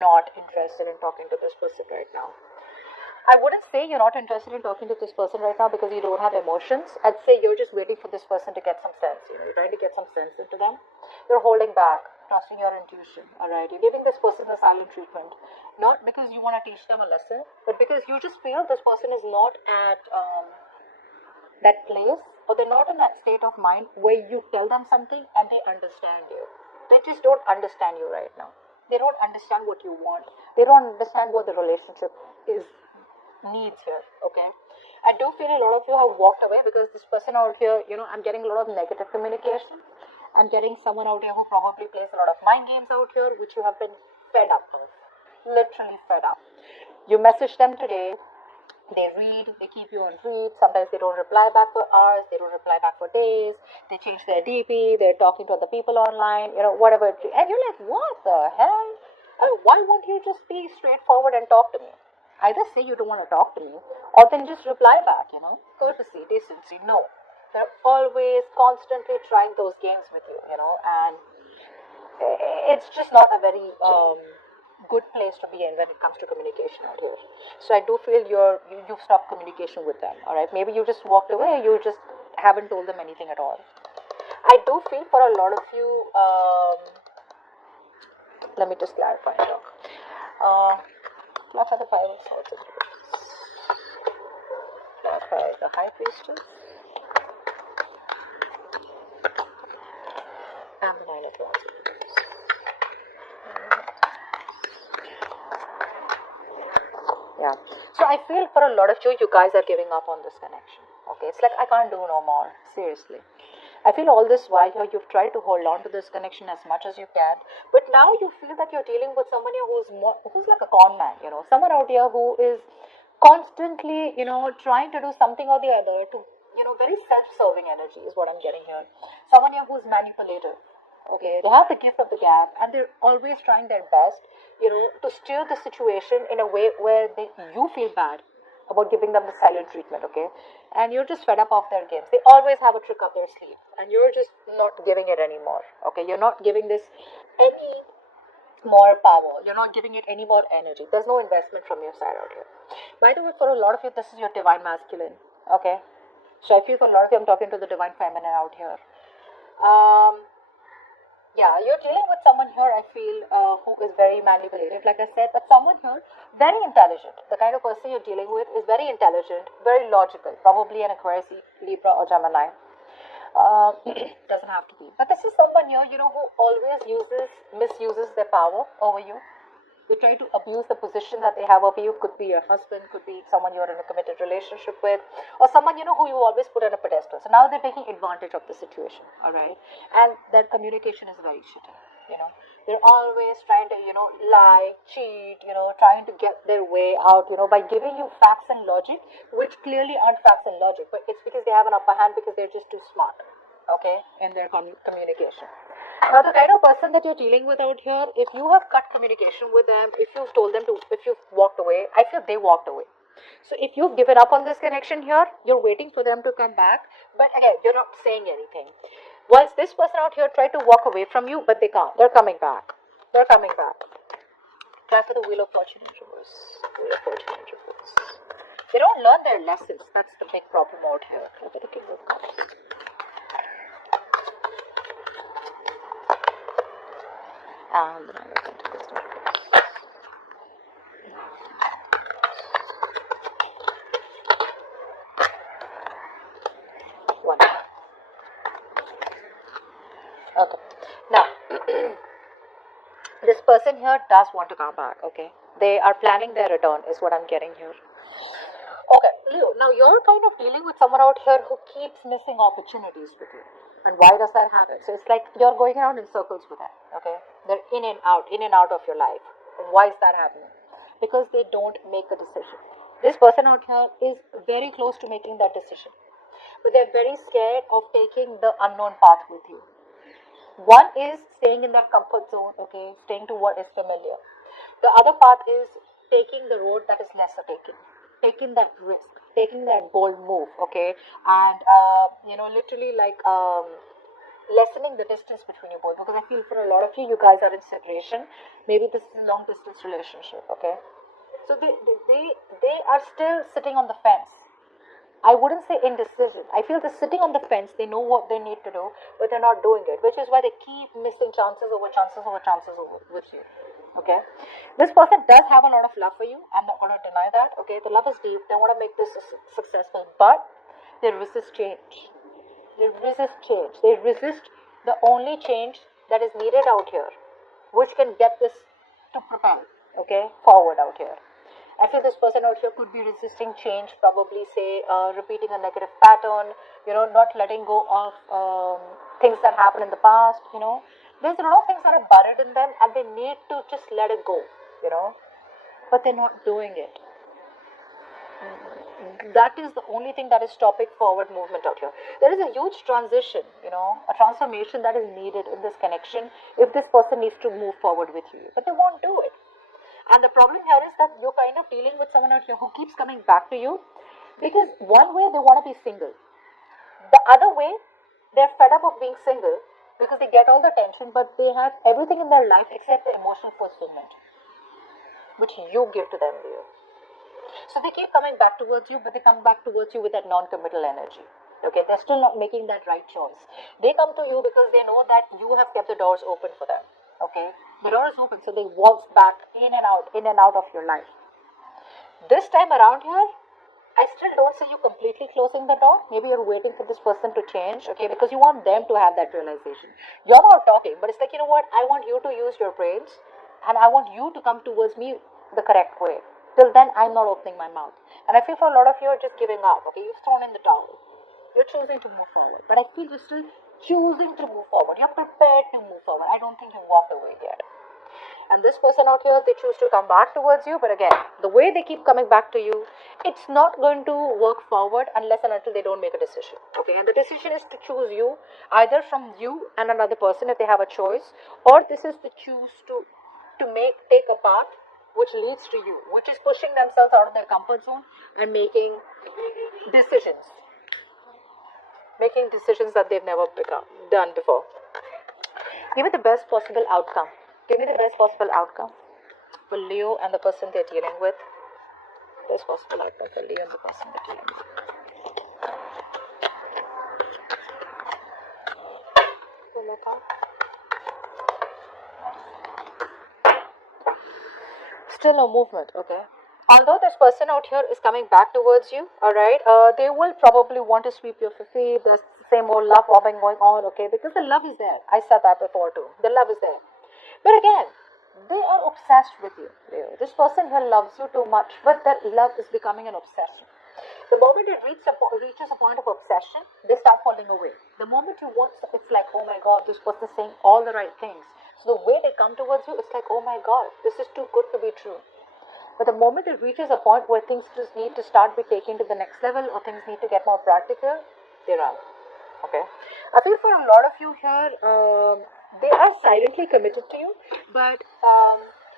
not interested in talking to this person right now. I wouldn't say you're not interested in talking to this person right now because you don't have emotions. I'd say you're just waiting for this person to get some sense. You're trying to get some sense into them. You're holding back, trusting your intuition. All right, you're giving this person the silent treatment, not because you want to teach them a lesson, but because you just feel this person is not at that place, or they're not in that state of mind where you tell them something and they understand you. They just don't understand you right now. They don't understand what you want. They don't understand what the relationship is needs here. Okay, I do feel a lot of you have walked away because this person out here, I'm getting a lot of negative communication. I'm getting someone out here who probably plays a lot of mind games out here, which you have been fed up of, literally fed up. You message them today, they read, they keep you on read. Sometimes they don't reply back for hours, they don't reply back for days, they change their DP, they're talking to other people online, whatever. And you're like, what the hell? I mean, why won't you just be straightforward and talk to me? Either say you don't want to talk to me, or then just reply back, courtesy, decency. No. They're always constantly trying those games with you, and it's just not a very good place to be in when it comes to communication out here. So I do feel you've stopped communication with them. All right, maybe you just walked away. You just haven't told them anything at all. I do feel for a lot of you. Let me just clarify. Clarify the five of swords. Clarify the high priestess and the nine of wands. Yeah. So I feel for a lot of you, you guys are giving up on this connection. Okay, it's like I can't do no more. Seriously. I feel all this while here you've tried to hold on to this connection as much as you can, but now you feel that you're dealing with someone here who's like a con man, someone out here who is constantly, trying to do something or the other to, very self-serving energy is what I'm getting here. Someone here who's manipulative. Okay, they have the gift of the gab and they're always trying their best, to steer the situation in a way where you feel bad about giving them the silent treatment, okay? And you're just fed up of their games. They always have a trick up their sleeve, and you're just not giving it anymore, okay? You're not giving this any more power. You're not giving it any more energy. There's no investment from your side out here. By the way, for a lot of you, this is your divine masculine, okay? So I feel for a lot of you, I'm talking to the divine feminine out here. Yeah, you're dealing with someone here, I feel, who is very manipulative, like I said, but someone here, very intelligent. The kind of person you're dealing with is very intelligent, very logical, probably an Aquarius, Libra, or Gemini. Doesn't have to be. But this is someone here, who always misuses their power over you. They try to abuse the position that they have over you. Could be your husband, could be someone you're in a committed relationship with, or someone who you always put on a pedestal. So now they're taking advantage of the situation, all right? And their communication is very shitty. They're always trying to lie, cheat, trying to get their way out, by giving you facts and logic, which clearly aren't facts and logic, but it's because they have an upper hand because they're just too smart, okay, in their communication. Now, the kind of person that you're dealing with out here, if you have cut communication with them, if you've told them to, if you've walked away, I feel they walked away. So if you've given up on this connection here, you're waiting for them to come back, but again, you're not saying anything. Once this person out here tried to walk away from you, but they can't. They're coming back. They're coming back. Try for the Wheel of Fortune in reverse. Wheel of Fortune in reverse. They don't learn their lessons. That's the big problem out here. Try for the King of Cups. And the Nine of Pentacles in reverse. One. Okay. Now, this person here does want to come back, okay? They are planning their return, is what I'm getting here. Okay, Leo, now you're kind of dealing with someone out here who keeps missing opportunities with you. And why does that happen? So it's like you're going around in circles with them, okay? They're in and out of your life. And why is that happening? Because they don't make a decision. This person out here is very close to making that decision, but they're very scared of taking the unknown path with you. One is staying in that comfort zone, okay, staying to what is familiar. The other path is taking the road that is lesser taking that risk, taking that bold move, okay, and literally like lessening the distance between you both, because I feel for a lot of you, you guys are in separation. Maybe this is a long distance relationship, okay? So they are still sitting on the fence. I wouldn't say indecision. I feel they're sitting on the fence. They know what they need to do, but they're not doing it, which is why they keep missing chances over chances over chances over with you. Okay, this person does have a lot of love for you. I'm not going to deny that. Okay, the love is deep. They want to make this successful, but they resist change. They resist change. They resist the only change that is needed out here, which can get this to propel, okay, forward out here. I feel this person out here could be resisting change, probably say repeating a negative pattern, not letting go of things that happened in the past, There's a lot of things that are buried in them and they need to just let it go, but they're not doing it. That is the only thing that is stopping forward movement out here. There is a huge transition, a transformation that is needed in this connection if this person needs to move forward with you, but they won't do it. And the problem here is that you're kind of dealing with someone out here who keeps coming back to you because one way they want to be single. The other way, they're fed up of being single because they get all the attention, but they have everything in their life except the emotional fulfillment, which you give to them, dear. So they keep coming back towards you, but they come back towards you with that non-committal energy. Okay, they're still not making that right choice. They come to you because they know that you have kept the doors open for them. Okay, the door is open, so they waltz back in and out of your life. This time around here, I still don't see you completely closing the door. Maybe you're waiting for this person to change, okay, because you want them to have that realization. You're not talking, but it's like, you know what, I want you to use your brains and I want you to come towards me the correct way. Till then, I'm not opening my mouth. And I feel for a lot of you are just giving up, okay, you've thrown in the towel. You're choosing to move forward, but I feel you're still choosing to move forward. You're prepared to move forward. I don't think you've walked away yet. And this person out here, they choose to come back towards you, but again, the way they keep coming back to you, it's not going to work forward unless and until they don't make a decision. Okay, and the decision is to choose you, either from you and another person if they have a choice, or this is to choose to take a path which leads to you, which is pushing themselves out of their comfort zone and making decisions that they've never done before. Give me the best possible outcome. Give me the best possible outcome for Leo and the person they're dealing with. Best possible outcome for Leo and the person they're dealing with. Still no movement, okay? Although this person out here is coming back towards you, alright, they will probably want to sweep your feet. There's the same old love bombing going on, okay? Because the love is there. I said that before too. The love is there. But again, they are obsessed with you, Leo. This person here loves you too much, but that love is becoming an obsession. The moment it reaches a point of obsession, they start falling away. The moment you want, it's like, oh my God, this person is saying all the right things. So the way they come towards you, it's like, oh my God, this is too good to be true. But the moment it reaches a point where things just need to start be taken to the next level or things need to get more practical, they run. Okay? I feel for a lot of you here, they are silently committed to you, but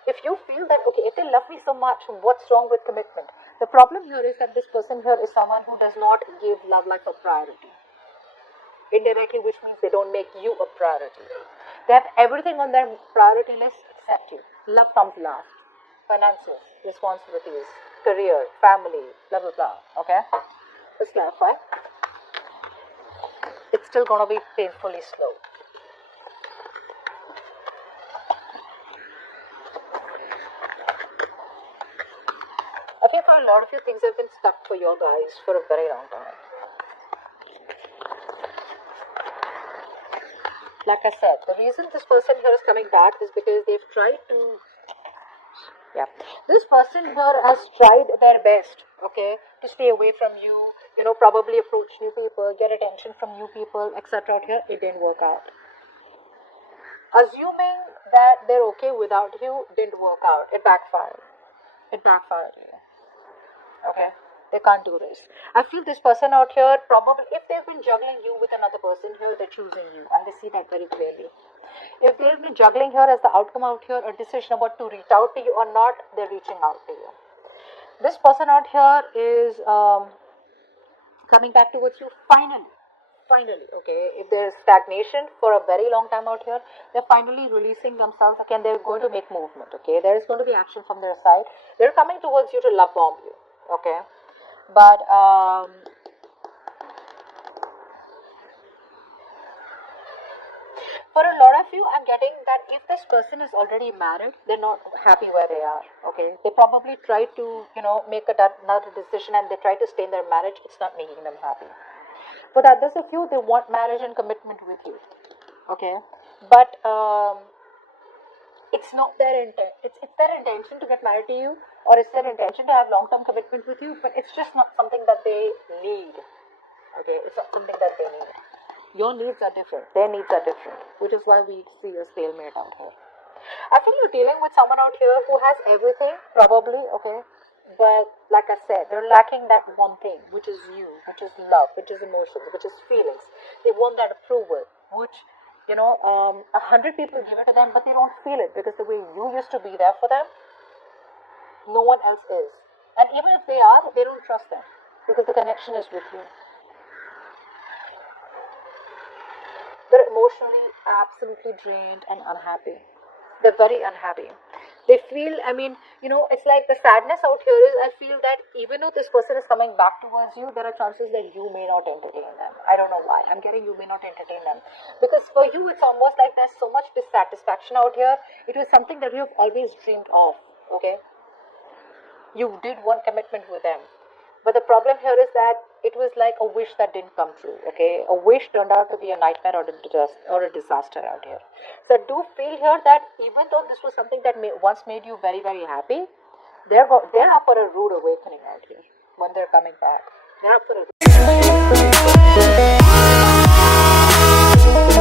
if you feel that, okay, if they love me so much, what's wrong with commitment? The problem here is that this person here is someone who does not give love life a priority. Indirectly, which means they don't make you a priority. They have everything on their priority list except you. Love comes last. Finances, responsibilities, career, family, blah, blah, blah. Okay? Let's clarify. It's still going to be painfully slow. I think for a lot of you, things have been stuck for your guys for a very long time. Like I said, the reason this person here is coming back is because they've tried to... This person here has tried their best, okay, to stay away from you, probably approach new people, get attention from new people, etc. out here. It didn't work out. Assuming that they're okay without you didn't work out. It backfired. It backfired. Okay, they can't do this. I feel this person out here, probably, if they've been juggling you with another person here, they're choosing you, and they see that very clearly. If they've been juggling here as the outcome out here, a decision about to reach out to you or not, they're reaching out to you. This person out here is coming back towards you finally. finally, okay, if there is stagnation for a very long time out here, they're finally releasing themselves again. They're going to make movement, okay. There is going to be action from their side. They're coming towards you to love bomb you, okay. But for a lot of you, I'm getting that if this person is already married, they're not happy where they are, okay. They probably try to, make another decision, and they try to stay in their marriage. It's not making them happy. For the others of you, they want marriage and commitment with you, okay. But it's not their intent. It's their intention to get married to you, or it's their intention to have long-term commitment with you, but it's just not something that they need, okay. It's not something that they need. Your needs are different, their needs are different, which is why we see a stalemate out here. I feel you're dealing with someone out here who has everything, probably, okay, but like I said, they're lacking that one thing, which is you, which is love, which is emotions, which is feelings. They want that approval, which, 100 people give it to them, but they don't feel it, because the way you used to be there for them, no one else is. And even if they are, they don't trust them, because the connection is with you. They're emotionally absolutely drained and unhappy. They're very unhappy. They feel, it's like the sadness out here is, I feel that even though this person is coming back towards you, there are chances that you may not entertain them. I don't know why. I'm getting you may not entertain them. Because for you, it's almost like there's so much dissatisfaction out here. It was something that you've always dreamed of, okay? You did want commitment with them. But the problem here is that it was like a wish that didn't come true, okay? A wish turned out to be a nightmare or a disaster out here. So I do feel here that even though this was something that once made you very, very happy, they're up for a rude awakening out here when they're coming back. They're up for a